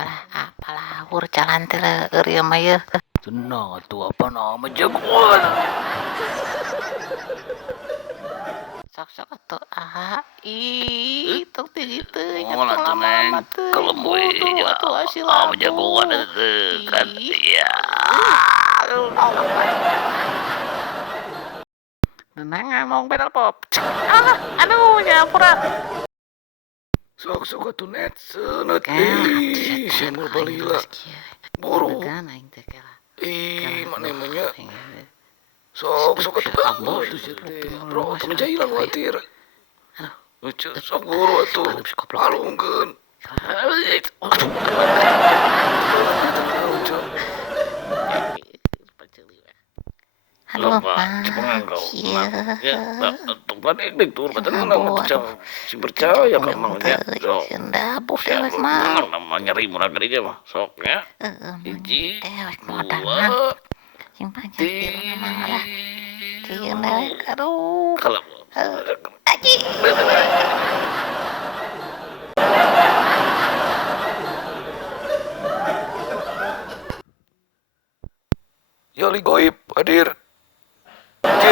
Alah, apalah hur jalan teh eureum mah yeuh. Tenang atuh apa nama jagoan. Sok-sok atuh ih tong teh kitu Mohon atuh Neng, kalau mau kudu ya atuh asi ama labu. jagoan itu kan ya. Neng ngomong bener pop. Aduh nyampura. Sok atuh net seuneut sia mul Aing balila. Buru. aing teh kela. Mana emangnya? Sok atuh Abo atuh sia teh. Bro, penjailan watir. Lucu sok buru atuh. Goblok. Alungkeun. Halo, Cepengan kau. iya. Ya, tempat ini tur katanya nama si percaya ka mangnya. Sok. Sendabu Siap dewek mah. namanya rimura gerinya mah. Sok ya. Hiji, Dewek dua, modal. Sing panjang diruna mah lah. Cieun dewek. Aduh. kalau Aji. Yoli goib hadir. J